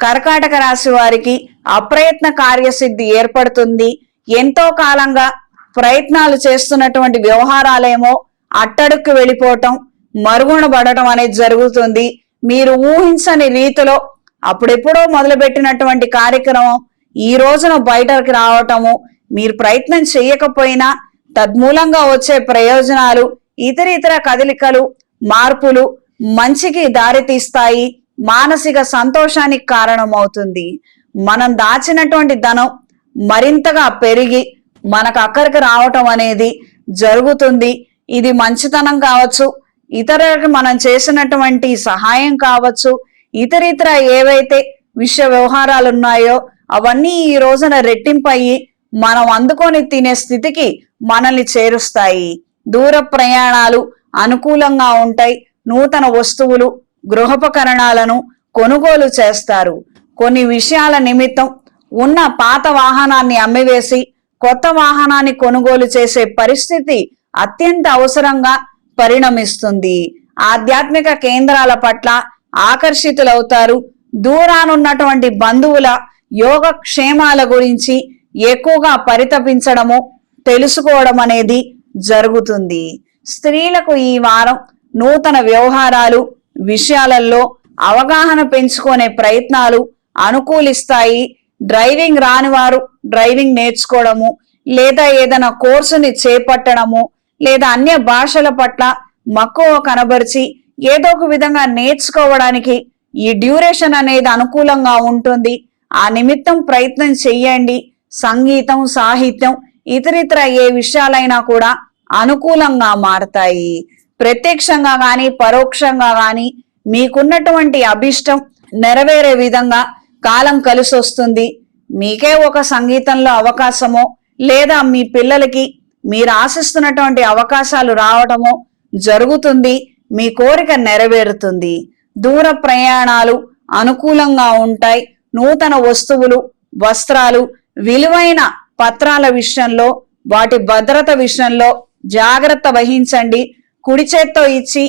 కర్కాటక రాశి వారికి అప్రయత్న కార్యసిద్ధి ఏర్పడుతుంది. ఎంతో కాలంగా ప్రయత్నాలు చేస్తున్నటువంటి వ్యవహారాలేమో అట్టడుక్కు వెళ్ళిపోవటం మరుగునబడటం అనేది జరుగుతుంది. మీరు ఊహించని రీతిలో అప్పుడెప్పుడో మొదలుపెట్టినటువంటి కార్యక్రమం ఈ రోజున బయటకు రావటము మీరు ప్రయత్నం చేయకపోయినా తద్మూలంగా వచ్చే ప్రయోజనాలు ఇతర ఇతర కదలికలు మార్పులు మంచికి దారితీస్తాయి. మానసిక సంతోషానికి కారణమవుతుంది. మనం దాచినటువంటి ధనం మరింతగా పెరిగి మనకు అక్కడికి రావటం అనేది జరుగుతుంది. ఇది మంచితనం కావచ్చు. ఇతరులకు మనం చేసినటువంటి సహాయం కావచ్చు. ఇతరితర ఏవైతే విషయ వ్యవహారాలు ఉన్నాయో అవన్నీ ఈ రోజున రెట్టింపయ్యి మనం అందుకొని తినే స్థితికి మనల్ని చేరుస్తాయి. దూర ప్రయాణాలు అనుకూలంగా ఉంటాయి. నూతన వస్తువులు గృహోపకరణాలను కొనుగోలు చేస్తారు. కొన్ని విషయాల నిమిత్తం ఉన్న పాత వాహనాన్ని అమ్మివేసి కొత్త వాహనాన్ని కొనుగోలు చేసే పరిస్థితి అత్యంత అవసరంగా పరిణమిస్తుంది. ఆధ్యాత్మిక కేంద్రాల పట్ల ఆకర్షితులవుతారు. దూరానున్నటువంటి బంధువుల యోగ క్షేమాల గురించి ఎక్కువగా పరితపించడము తెలుసుకోవడం అనేది జరుగుతుంది. స్త్రీలకు ఈ వారం నూతన వ్యవహారాలు విషయాలలో అవగాహన పెంచుకునే ప్రయత్నాలు అనుకూలిస్తాయి. డ్రైవింగ్ రాని వారు డ్రైవింగ్ నేర్చుకోవడము లేదా ఏదైనా కోర్సుని చేపట్టడము లేదా అన్య భాషల పట్ల మక్కువ కనబరిచి ఏదో ఒక విధంగా నేర్చుకోవడానికి ఈ డ్యూరేషన్ అనేది అనుకూలంగా ఉంటుంది. ఆ నిమిత్తం ప్రయత్నం చెయ్యండి. సంగీతం సాహిత్యం ఇతరితర ఏ విషయాలైనా కూడా అనుకూలంగా మారతాయి. ప్రత్యక్షంగా కానీ పరోక్షంగా కానీ మీకున్నటువంటి అభిష్టం నెరవేరే విధంగా కాలం కలిసి వస్తుంది మీకే ఒక సంగీతంలో అవకాశమో లేదా మీ పిల్లలకి మీరు ఆశిస్తున్నటువంటి అవకాశాలు రావటమో జరుగుతుంది మీ కోరిక నెరవేరుతుంది. దూర ప్రయాణాలు అనుకూలంగా ఉంటాయి. నూతన వస్తువులు వస్త్రాలు విలువైన పత్రాల విషయంలో వాటి భద్రత విషయంలో జాగ్రత్త వహించండి. కుడి చేత్తో ఇచ్చి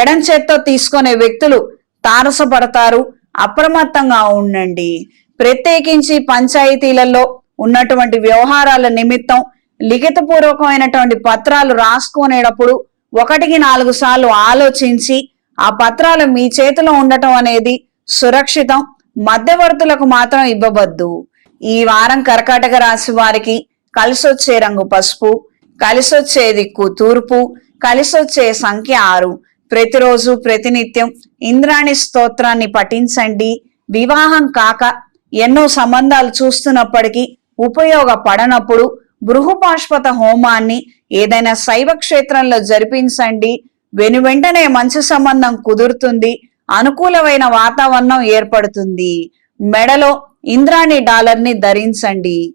ఎడం చేత్తో తీసుకునే వ్యక్తులు తారసపడతారు. అప్రమత్తంగా ఉండండి. ప్రత్యేకించి పంచాయతీలలో ఉన్నటువంటి వ్యవహారాల నిమిత్తం లిఖితపూర్వకమైనటువంటి పత్రాలు రాసుకునేటప్పుడు ఒకటికి నాలుగు సార్లు ఆలోచించి ఆ పత్రాలు మీ చేతిలో ఉండటం అనేది సురక్షితం. మధ్యవర్తులకు మాత్రం ఇవ్వవద్దు. ఈ వారం కర్కాటక రాశి వారికి కలిసొచ్చే రంగు పసుపు కలిసొచ్చే దిక్కు తూర్పు కలిసొచ్చే సంఖ్య ఆరు. ప్రతిరోజు ప్రతినిత్యం ఇంద్రాణి స్తోత్రాన్ని పఠించండి. వివాహం కాక ఎన్నో సంబంధాలు చూస్తున్నప్పటికీ ఉపయోగపడనప్పుడు బృహపాష్పత హోమాన్ని ఏదైనా శైవ క్షేత్రంలో జరిపించండి. వెను వెంటనే మంచి సంబంధం కుదురుతుంది. అనుకూలమైన వాతావరణం ఏర్పడుతుంది. మెడలో ఇంద్రాణి డాలర్ని ధరించండి.